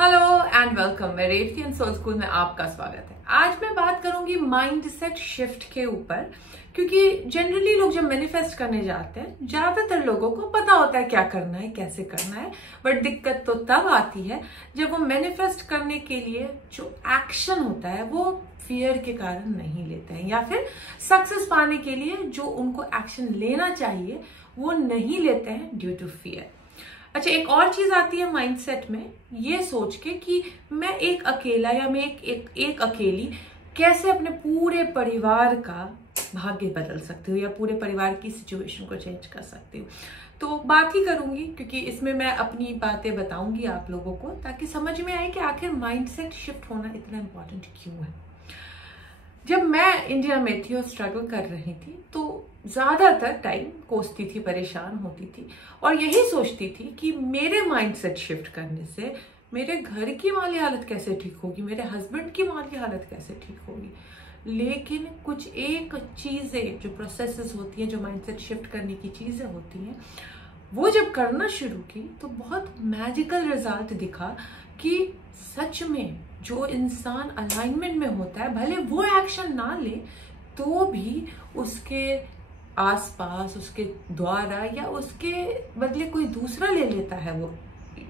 Hello and welcome. मैं Revati and soul school में आपका स्वागत है। आज मैं बात करूंगी माइंडसेट शिफ्ट के ऊपर, क्योंकि जनरली लोग जब मैनिफेस्ट करने जाते हैं ज्यादातर लोगों को पता होता है क्या करना है, कैसे करना है, बट दिक्कत तो तब आती है जब वो मैनिफेस्ट करने के लिए जो एक्शन होता है वो फियर के कारण नहीं लेते हैं, या फिर सक्सेस पाने के लिए जो उनको एक्शन लेना चाहिए वो नहीं लेते हैं ड्यू टू फियर। अच्छा, एक और चीज आती है माइंडसेट में, ये सोच के कि मैं एक अकेला या मैं एक अकेली कैसे अपने पूरे परिवार का भाग्य बदल सकती हूँ या पूरे परिवार की सिचुएशन को चेंज कर सकती हूँ। तो बात ही करूंगी, क्योंकि इसमें मैं अपनी बातें बताऊंगी आप लोगों को, ताकि समझ में आए कि आखिर माइंडसेट शिफ्ट होना इतना इम्पोर्टेंट क्यों है। जब मैं इंडिया में थी और स्ट्रगल कर रही थी तो ज्यादातर टाइम कोसती थी, परेशान होती थी और यही सोचती थी कि मेरे माइंडसेट शिफ्ट करने से मेरे घर की माली हालत कैसे ठीक होगी, मेरे हस्बैंड की माली हालत कैसे ठीक होगी। लेकिन कुछ एक चीजें जो प्रोसेसेस होती हैं, जो माइंडसेट शिफ्ट करने की चीजें होती हैं, वो जब करना शुरू की तो बहुत मैजिकल रिजल्ट दिखा कि सच में जो इंसान अलाइनमेंट में होता है, भले वो एक्शन ना ले तो भी उसके आसपास, उसके द्वारा या उसके बदले कोई दूसरा ले लेता है वो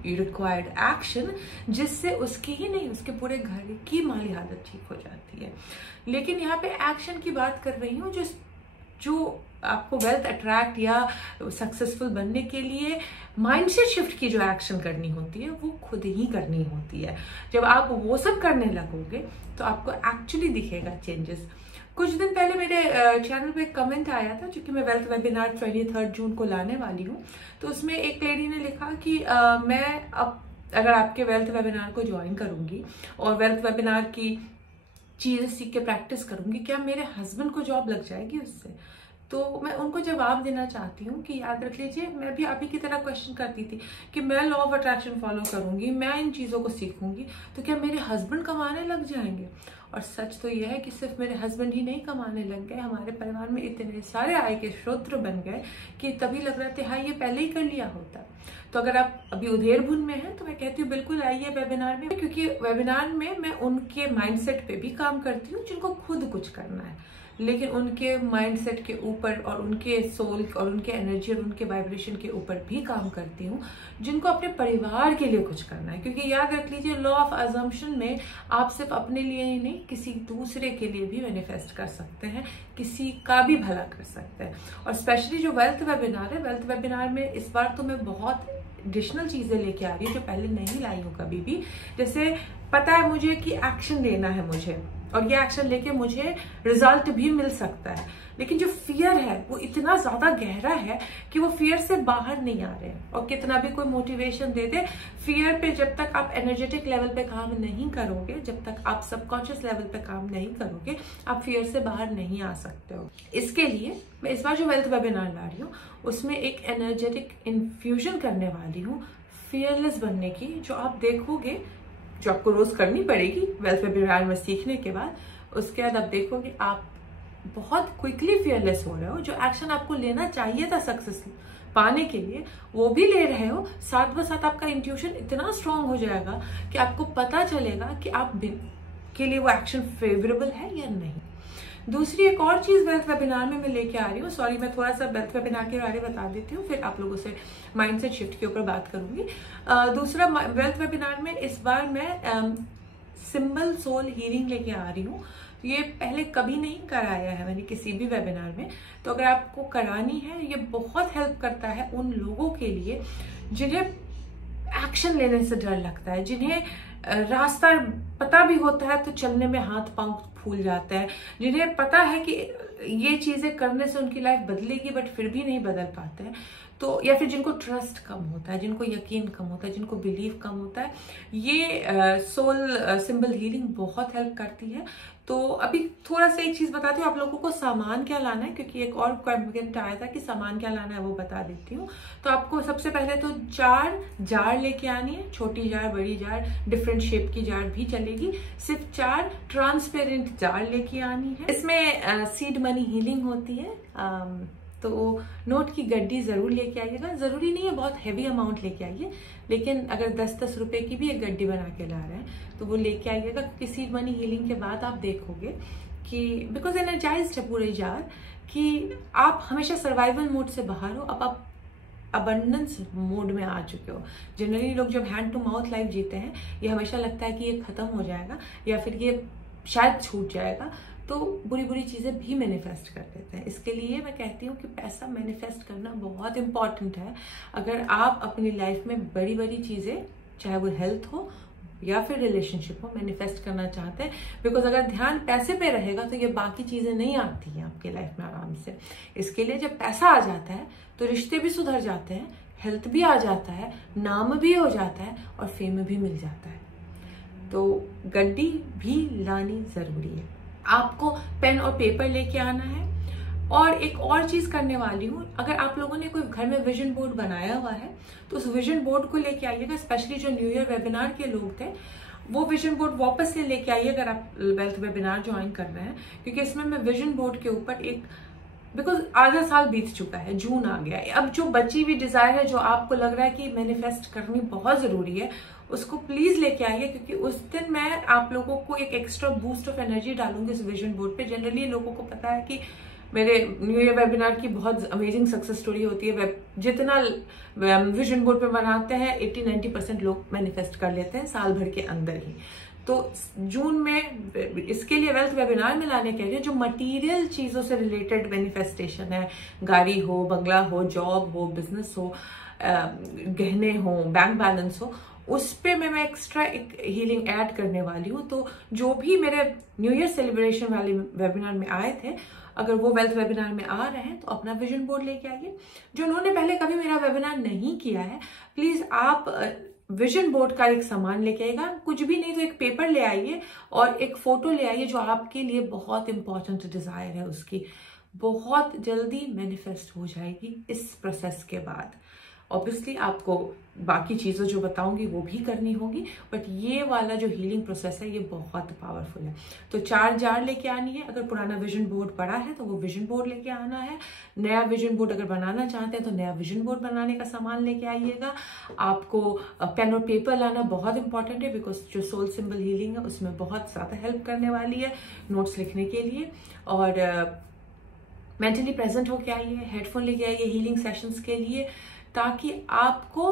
रिक्वायर्ड एक्शन, जिससे उसकी ही नहीं उसके पूरे घर की माली हालत ठीक हो जाती है। लेकिन यहाँ पे एक्शन की बात कर रही हूँ, जो आपको वेल्थ अट्रैक्ट या सक्सेसफुल बनने के लिए माइंडसेट शिफ्ट की जो एक्शन करनी होती है वो खुद ही करनी होती है। जब आप वो सब करने लगोगे तो आपको एक्चुअली दिखेगा चेंजेस। कुछ दिन पहले मेरे चैनल पे एक कमेंट आया था, क्योंकि मैं वेल्थ वेबिनार 23 जून को लाने वाली हूँ, तो उसमें एक लेडी ने लिखा कि मैं अब अगर आपके वेल्थ वेबिनार को ज्वाइन करूंगी और वेल्थ वेबिनार की चीजें सीख के प्रैक्टिस करूंगी, क्या मेरे हस्बैंड को जॉब लग जाएगी उससे। तो मैं उनको जवाब देना चाहती हूँ कि याद रख लीजिए, मैं भी आप ही की तरह क्वेश्चन करती थी कि मैं लॉ ऑफ अट्रैक्शन फॉलो करूंगी, मैं इन चीजों को सीखूंगी, तो क्या मेरे हस्बैंड कमाने लग जाएंगे। और सच तो यह है कि सिर्फ मेरे हस्बैंड ही नहीं कमाने लग गए, हमारे परिवार में इतने सारे आय के स्रोत बन गए कि तभी लग रहा था हाँ ये पहले ही कर लिया होता। तो अगर आप अभी उधेर बुन में हैं तो मैं कहती हूँ बिल्कुल आइए वेबिनार में, क्योंकि वेबिनार में मैं उनके माइंडसेट पे भी काम करती हूँ जिनको खुद कुछ करना है, लेकिन उनके माइंडसेट के ऊपर और उनके सोल और उनके एनर्जी और उनके वाइब्रेशन के ऊपर भी काम करती हूँ जिनको अपने परिवार के लिए कुछ करना है। क्योंकि याद रख लीजिए, लॉ ऑफ अजम्पशन में आप सिर्फ अपने लिए ही नहीं, किसी दूसरे के लिए भी मैनिफेस्ट कर सकते हैं, किसी का भी भला कर सकते हैं। और स्पेशली जो वेल्थ वेबिनार है, वेल्थ वेबिनार में इस बार तो मैं बहुत एडिशनल चीजें लेके आ रही हूँ जो पहले नहीं लाई हूँ कभी भी। जैसे पता है मुझे कि एक्शन लेना है मुझे, और ये एक्शन लेके मुझे रिजल्ट भी मिल सकता है, लेकिन जो फियर है वो इतना ज्यादा गहरा है कि वो फियर से बाहर नहीं आ रहे हैं। और कितना भी कोई मोटिवेशन दे दे, फियर पे जब तक आप एनर्जेटिक लेवल पे काम नहीं करोगे, जब तक आप सबकॉन्शियस लेवल पे काम नहीं करोगे, आप फियर से बाहर नहीं आ सकते हो। इसके लिए मैं इस बार जो वेल्थ वेबिनार ला रही हूँ उसमें एक एनर्जेटिक इन्फ्यूजन करने वाली हूँ फियरलेस बनने की, जो आप देखोगे, जो आपको रोज करनी पड़ेगी वेल्थ वेबिनार में सीखने के बाद। उसके बाद आप देखोगे आप बहुत क्विकली फियरलेस हो रहे हो, जो एक्शन आपको लेना चाहिए था सक्सेस पाने के लिए वो भी ले रहे हो। साथ ब साथ आपका इंट्यूशन इतना स्ट्रांग हो जाएगा कि आपको पता चलेगा कि आप के लिए वो एक्शन फेवरेबल है या नहीं। दूसरी एक और चीज वेल्थ वेबिनार में मैं लेके आ रही हूँ, सॉरी मैं थोड़ा सा वेल्थ वेबिनार के बारे में बता देती हूँ, फिर आप लोगों से माइंडसेट शिफ्ट के ऊपर बात करूंगी। दूसरा वेल्थ वेबिनार में इस बार मैं सिंबल सोल हीलिंग लेके आ रही हूँ। ये पहले कभी नहीं कराया है मैंने किसी भी वेबिनार में, तो अगर आपको करानी है, ये बहुत हेल्प करता है उन लोगों के लिए जिन्हें एक्शन लेने से डर लगता है, जिन्हें रास्ता पता भी होता है तो चलने में हाथ पांव फूल जाता है, जिन्हें पता है कि ये चीजें करने से उनकी लाइफ बदलेगी बट फिर भी नहीं बदल पाते हैं, तो या फिर जिनको ट्रस्ट कम होता है, जिनको यकीन कम होता है, जिनको बिलीव कम होता है, ये सोल सिंबल हीलिंग बहुत हेल्प करती है। तो अभी थोड़ा सा एक चीज बताती हूँ आप लोगों को, सामान क्या लाना है, क्योंकि एक और कमेंट आया था कि सामान क्या लाना है, वो बता देती हूँ। तो आपको सबसे पहले तो 4 जार लेके आनी है, छोटी जार, बड़ी जार, डिफरेंट शेप की जार भी चलेगी, सिर्फ 4 ट्रांसपेरेंट जार लेके आनी है। इसमें सीड मनी हीलिंग होती है, तो नोट की गड्डी जरूर लेके आइएगा। जरूरी नहीं है बहुत हैवी अमाउंट लेके आइए, लेकिन अगर 10-10 रुपए की भी एक गड्डी बना के ला रहे हैं तो वो लेके आइएगा। किसी मनी हीलिंग के बाद आप देखोगे कि बिकॉज एनर्जाइज्ड है पूरे जार, कि आप हमेशा सर्वाइवल मोड से बाहर हो, अब आप अबंडेंस मोड में आ चुके हो। जनरली लोग जब हैंड टू माउथ लाइफ जीते हैं, ये हमेशा लगता है कि ये खत्म हो जाएगा या फिर ये शायद छूट जाएगा, तो बुरी बुरी चीजें भी मैनिफेस्ट कर देते हैं। इसके लिए मैं कहती हूँ कि पैसा मैनिफेस्ट करना बहुत इंपॉर्टेंट है। अगर आप अपनी लाइफ में बड़ी बड़ी चीजें, चाहे वो हेल्थ हो या फिर रिलेशनशिप हो, मैनिफेस्ट करना चाहते हैं, बिकॉज अगर ध्यान पैसे पे रहेगा तो ये बाकी चीजें नहीं आती हैं आपके लाइफ में आराम से। इसके लिए जब पैसा आ जाता है तो रिश्ते भी सुधर जाते हैं, हेल्थ भी आ जाता है, नाम भी हो जाता है और फेम भी मिल जाता है। तो गड्डी भी लानी जरूरी है। आपको पेन और पेपर लेके आना है। और एक और चीज करने वाली हूँ, अगर आप लोगों ने कोई घर में विजन बोर्ड बनाया हुआ है तो उस विजन बोर्ड को लेके आइएगा। स्पेशली जो न्यू ईयर वेबिनार के लोग थे, वो विजन बोर्ड वापस से लेके आइए अगर आप वेल्थ वेबिनार ज्वाइन कर रहे हैं, क्योंकि इसमें मैं विजन बोर्ड के ऊपर एक, बिकॉज आधा साल बीत चुका है, जून आ गया है, अब जो बची हुई डिजायर है, जो आपको लग रहा है कि मैनिफेस्ट करनी बहुत जरूरी है, उसको प्लीज लेके आइए, क्योंकि उस दिन मैं आप लोगों को एक एक्स्ट्रा बूस्ट ऑफ एनर्जी डालूंगी इस विजन बोर्ड पे। जनरली लोगों को पता है कि मेरे न्यू ईयर वेबिनार की बहुत अमेजिंग सक्सेस स्टोरी होती है। जितना विजन बोर्ड पे बनाते हैं 80-90% लोग मैनिफेस्ट कर लेते हैं साल भर के अंदर ही। तो जून में इसके लिए वेल्थ वेबिनार में लाने के लिए जो मटेरियल चीजों से रिलेटेड मैनिफेस्टेशन है, गाड़ी हो, बंगला हो, जॉब हो, बिजनेस हो, गहने हो, बैंक बैलेंस हो, उस पे मैं एक्स्ट्रा एक हीलिंग ऐड करने वाली हूँ। तो जो भी मेरे न्यू ईयर सेलिब्रेशन वाले वेबिनार में आए थे, अगर वो वेल्थ वेबिनार में आ रहे हैं तो अपना विजन बोर्ड लेके आइए। जो उन्होंने पहले कभी मेरा वेबिनार नहीं किया है, प्लीज आप विजन बोर्ड का एक सामान लेके आइएगा। कुछ भी नहीं तो एक पेपर ले आइए और एक फोटो ले आइए जो आपके लिए बहुत इंपॉर्टेंट डिजायर है, उसकी बहुत जल्दी मैनिफेस्ट हो जाएगी इस प्रोसेस के बाद। ऑब्वियसली आपको बाकी चीज़ें जो बताऊंगी वो भी करनी होगी, बट ये वाला जो हीलिंग प्रोसेस है ये बहुत पावरफुल है। तो 4 जार लेके आनी है। अगर पुराना विजन बोर्ड पड़ा है तो वो विजन बोर्ड लेके आना है। नया विजन बोर्ड अगर बनाना चाहते हैं तो नया विजन बोर्ड बनाने का सामान लेके आइएगा। आपको पेन और पेपर लाना बहुत इंपॉर्टेंट है, बिकॉज जो सोल सिंबल हीलिंग है उसमें बहुत ज़्यादा हेल्प करने वाली है नोट्स लिखने के लिए। और मेंटली प्रेजेंट होके आइए, हेडफोन लेके आइए हीलिंग सेशंस के लिए, ताकि आपको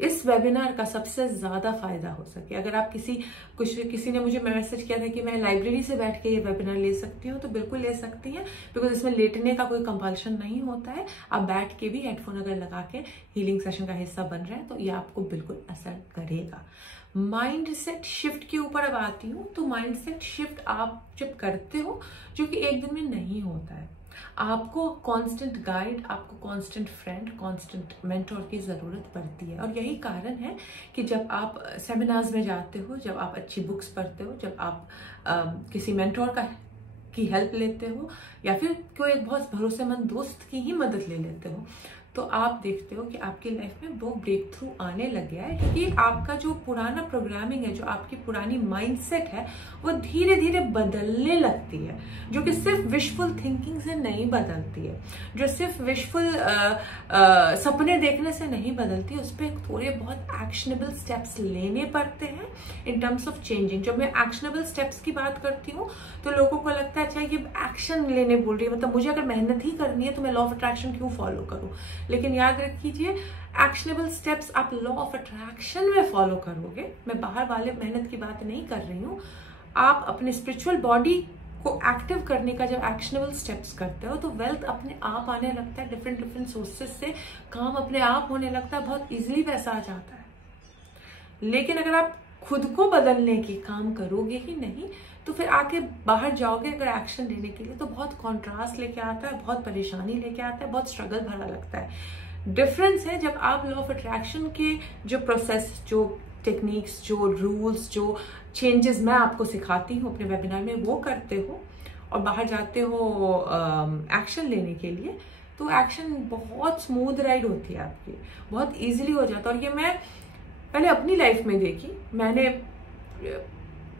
इस वेबिनार का सबसे ज्यादा फायदा हो सके। अगर आप किसी ने मुझे मैसेज किया था कि मैं लाइब्रेरी से बैठ के ये वेबिनार ले सकती हूँ, तो बिल्कुल ले सकती हैं, बिकॉज इसमें लेटने का कोई कंपल्शन नहीं होता है। आप बैठ के भी हेडफोन अगर लगा के हीलिंग सेशन का हिस्सा बन रहे हैं तो ये आपको बिल्कुल असर करेगा। माइंड सेट शिफ्ट के ऊपर अब आती हूँ। तो माइंड सेट शिफ्ट आप जब करते हो, जो कि एक दिन में नहीं होता है, आपको कांस्टेंट गाइड, आपको कांस्टेंट फ्रेंड, कांस्टेंट मेंटोर की जरूरत पड़ती है। और यही कारण है कि जब आप सेमिनार्स में जाते हो, जब आप अच्छी बुक्स पढ़ते हो, जब आप किसी मेंटोर की हेल्प लेते हो, या फिर कोई एक बहुत भरोसेमंद दोस्त की ही मदद ले लेते हो, तो आप देखते हो कि आपकी लाइफ में वो ब्रेक थ्रू आने लग गया है। क्योंकि आपका जो पुराना प्रोग्रामिंग है, जो आपकी पुरानी माइंडसेट है, वो धीरे धीरे बदलने लगती है, जो कि सिर्फ विशफुल थिंकिंग से नहीं बदलती है, जो सिर्फ विशफुल सपने देखने से नहीं बदलती है। उस पर थोड़े बहुत एक्शनेबल स्टेप्स लेने पड़ते हैं इन टर्म्स ऑफ चेंजिंग। जब मैं एक्शनेबल स्टेप्स की बात करती हूँ तो लोगों को लगता है अच्छा ये एक्शन लेने बोल रही है, मतलब मुझे अगर मेहनत ही करनी है तो मैं लॉ ऑफ अट्रैक्शन क्यों फॉलो करूँ। लेकिन याद रखिए, एक्शनेबल स्टेप्स आप लॉ ऑफ अट्रैक्शन में फॉलो करोगे। मैं बाहर वाले मेहनत की बात नहीं कर रही हूँ। आप अपने स्पिरिचुअल बॉडी को एक्टिव करने का जब एक्शनेबल स्टेप्स करते हो तो वेल्थ अपने आप आने लगता है। डिफरेंट सोर्सेस से काम अपने आप होने लगता है, बहुत इजीली पैसा आ जाता है। लेकिन अगर आप खुद को बदलने की काम करोगे ही नहीं तो फिर आके बाहर जाओगे अगर एक्शन लेने के लिए तो बहुत कॉन्ट्रास्ट लेके आता है, बहुत परेशानी लेके आता है, बहुत स्ट्रगल भरा लगता है। डिफरेंस है जब आप लॉ ऑफ अट्रैक्शन के जो प्रोसेस, जो टेक्निक्स, जो रूल्स, जो चेंजेस मैं आपको सिखाती हूँ अपने वेबिनार में, वो करते हो और बाहर जाते हो एक्शन लेने के लिए, तो एक्शन बहुत स्मूथ राइड होती है आपकी, बहुत इजीली हो जाता है। और ये मैं पहले अपनी लाइफ में देखी। मैंने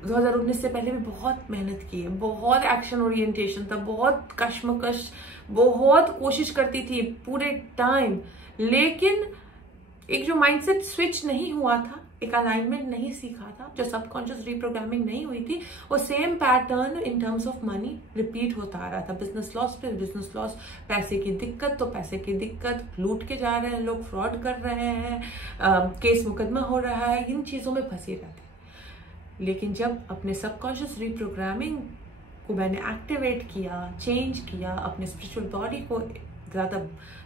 2019 से पहले भी बहुत मेहनत की है, बहुत एक्शन ओरिएंटेशन था, बहुत कश्मकश, बहुत कोशिश करती थी पूरे टाइम, लेकिन एक जो माइंडसेट स्विच नहीं हुआ था, एक अलाइनमेंट नहीं सीखा था, जो सबकॉन्शियस रीप्रोग्रामिंग नहीं हुई थी, वो same pattern in terms of money repeat होता आ रहा था। बिजनेस लॉस पे बिजनेस लॉस, पैसे की दिक्कत तो पैसे की दिक्कत, लूट के जा रहे हैं लोग, फ्रॉड कर रहे हैं, केस मुकदमा हो रहा है, इन चीजों में फंसी रहती। लेकिन जब अपने सबकॉन्शियस रीप्रोग्रामिंग को मैंने एक्टिवेट किया, चेंज किया, अपने स्पिरिचुअल बॉडी को ज्यादा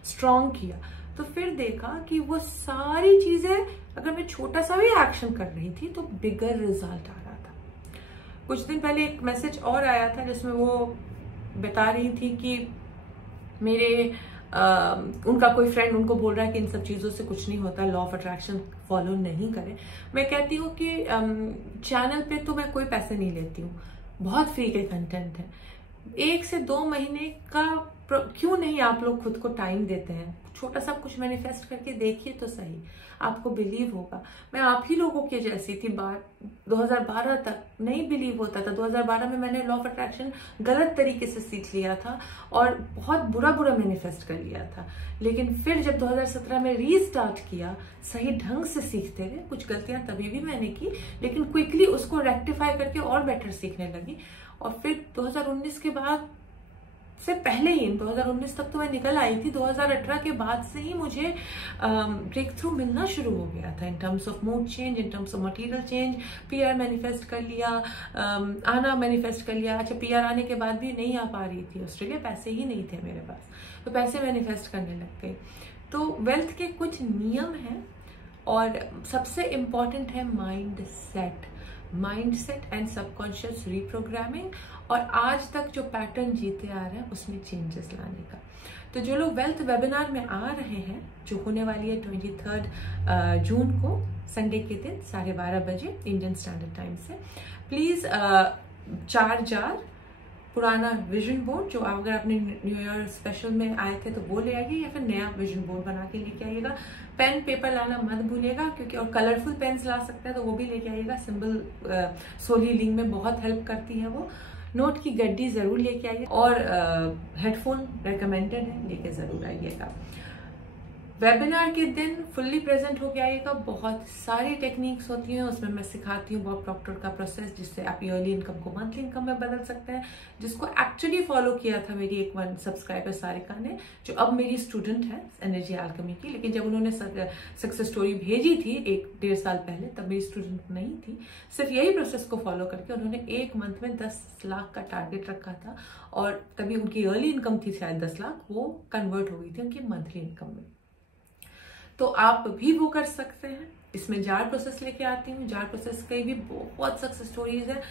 स्ट्रॉन्ग किया, तो फिर देखा कि वो सारी चीजें, अगर मैं छोटा सा भी एक्शन कर रही थी तो बिगर रिजल्ट आ रहा था। कुछ दिन पहले एक मैसेज और आया था जिसमें वो बता रही थी कि उनका कोई फ्रेंड उनको बोल रहा है कि इन सब चीजों से कुछ नहीं होता, लॉ ऑफ अट्रैक्शन फॉलो नहीं करें। मैं कहती हूँ कि चैनल पे तो मैं कोई पैसे नहीं लेती हूँ, बहुत फ्री के कंटेंट है। 1 से 2 महीने का क्यों नहीं आप लोग खुद को टाइम देते हैं, छोटा सा कुछ मैनिफेस्ट करके देखिए तो सही, आपको बिलीव होगा। मैं आप ही लोगों के जैसी थी, 2012 तक नहीं बिलीव होता था। 2012 में मैंने लॉ ऑफ अट्रैक्शन गलत तरीके से सीख लिया था और बहुत बुरा मैनिफेस्ट कर लिया था। लेकिन फिर जब 2017 में रीस्टार्ट किया, सही ढंग से सीखते गए, कुछ गलतियां तभी भी मैंने की, लेकिन क्विकली उसको रेक्टिफाई करके और बेटर सीखने लगी। और फिर 2019 के बाद से पहले ही, 2019 तक तो मैं निकल आई थी, 2018 के बाद से ही मुझे ब्रेक थ्रू मिलना शुरू हो गया था in terms of mood change, in terms of material change. PR manifest कर लिया, आना मैनिफेस्ट कर लिया। अच्छा, पीआर आने के बाद भी नहीं आ पा रही थी ऑस्ट्रेलिया, पैसे ही नहीं थे मेरे पास, तो पैसे मैनिफेस्ट करने लग गई। तो वेल्थ के कुछ नियम हैं और सबसे इम्पॉर्टेंट है माइंडसेट एंड सबकॉन्शियस रीप्रोग्रामिंग, और आज तक जो पैटर्न जीते आ रहे हैं उसमें चेंजेस लाने का। तो जो लोग वेल्थ वेबिनार में आ रहे हैं, जो होने वाली है 23 जून को संडे के दिन 12:30 बजे इंडियन स्टैंडर्ड टाइम से, प्लीज 4 जार पुराना विजन बोर्ड, जो अगर आपने न्यू ईयर स्पेशल में आए थे तो वो ले आइए, या फिर नया विजन बोर्ड बना के लेके आइएगा। पेन पेपर लाना मत भूलिएगा, क्योंकि और कलरफुल पेन्स ला सकते हैं तो वो भी लेके आइएगा। सिंबल सोली लिंक में बहुत हेल्प करती है वो। नोट की गड्डी जरूर लेके आइए, और हेडफोन रेकमेंडेड है, लेके जरूर आइएगा। वेबिनार के दिन फुल्ली प्रेजेंट होके आइएगा। बहुत सारी टेक्निक्स होती हैं, उसमें मैं सिखाती हूँ बॉब प्रॉक्टर का प्रोसेस, जिससे आप ईयरली इनकम को मंथली इनकम में बदल सकते हैं, जिसको एक्चुअली फॉलो किया था मेरी एक 1 सब्सक्राइबर सारिका ने, जो अब मेरी स्टूडेंट है एनर्जी अल्केमी की। लेकिन जब उन्होंने सक्सेस स्टोरी भेजी थी 1-1.5 साल पहले, तब मेरी स्टूडेंट नहीं थी। सिर्फ यही प्रोसेस को फॉलो करके उन्होंने 1 मंथ में 10 लाख का टारगेट रखा था, और तभी उनकी ईयरली इनकम थी शायद 10 लाख, वो कन्वर्ट हो गई थी उनकी मंथली इनकम में। तो आप भी वो कर सकते हैं। इसमें जार प्रोसेस लेके आती हूँ। जार प्रोसेस की भी बहुत सक्सेस स्टोरीज है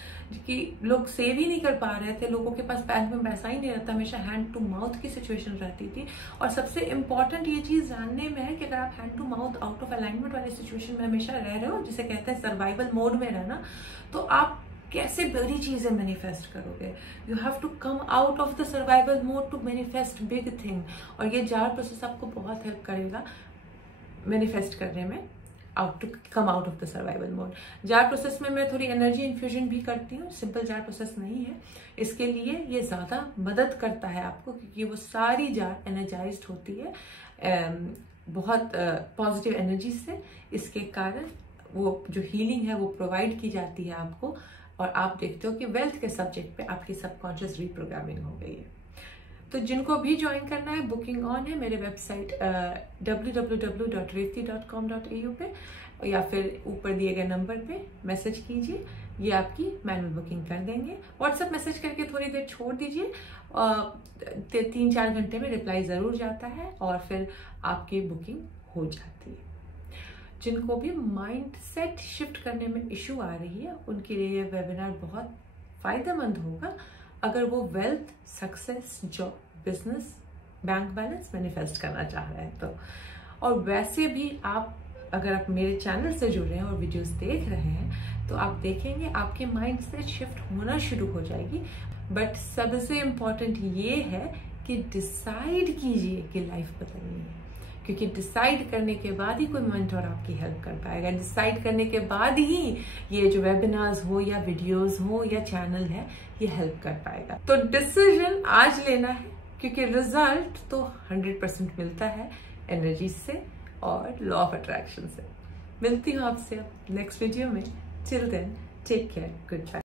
कि लोग सेव ही नहीं कर पा रहे थे, लोगों के पास बैंक में पैसा ही नहीं रहता, हमेशा हैंड टू माउथ की सिचुएशन रहती थी। और सबसे इंपॉर्टेंट ये चीज जानने में है कि अगर आप hand to mouth out of alignment वाली सिचुएशन में हमेशा रह रहे हो, जिसे कहते हैं सर्वाइवल मोड में रहना, तो आप कैसे बड़ी चीजें मैनिफेस्ट करोगे। You have to come out of the survival mode to manifest big thing. और ये जार प्रोसेस आपको बहुत हेल्प करेगा मैनिफेस्ट करने में, कम out of the survival mode. Jar process में मैं थोड़ी एनर्जी इन्फ्यूजन भी करती हूँ, सिंपल जार प्रोसेस नहीं है। इसके लिए ये ज्यादा मदद करता है आपको, क्योंकि वो सारी जार एनर्जाइज्ड होती है बहुत पॉजिटिव एनर्जी से। इसके कारण वो जो हीलिंग है वो प्रोवाइड की जाती है आपको, और आप देखते हो कि वेल्थ के सब्जेक्ट पे आपकी सबकॉन्शियस रीप्रोग्रामिंग हो गई है। तो जिनको भी ज्वाइन करना है, बुकिंग ऑन है मेरे वेबसाइट www.revti.com.au पे, या फिर ऊपर दिए गए नंबर पे मैसेज कीजिए, ये आपकी मैनुअल बुकिंग कर देंगे। व्हाट्सएप मैसेज करके थोड़ी देर छोड़ दीजिए, 3-4 घंटे में रिप्लाई जरूर जाता है, और फिर आपकी बुकिंग हो जाती है। जिनको भी माइंड सेट शिफ्ट करने में इश्यू आ रही है, उनके लिए यह वेबिनार बहुत फायदेमंद होगा, अगर वो wealth, success, job, business, bank balance manifest करना चाह रहे हैं तो। और वैसे भी अगर आप मेरे चैनल से जुड़ रहे हैं और वीडियोस देख रहे हैं, तो आप देखेंगे आपके माइंड सेट शिफ्ट होना शुरू हो जाएगी। बट सबसे इम्पोर्टेंट ये है कि डिसाइड कीजिए कि लाइफ बदलनी है। क्योंकि डिसाइड करने के बाद ही कोई मेंटर आपकी हेल्प कर पाएगा। डिसाइड करने के बाद ही ये जो वेबिनार्स हो या वीडियोस हो या चैनल है ये हेल्प कर पाएगा। तो डिसीजन आज लेना है, क्योंकि रिजल्ट तो 100% मिलता है एनर्जी से और लॉ ऑफ अट्रैक्शन से। मिलती हूँ आपसे नेक्स्ट वीडियो में। Till then take care, good bye.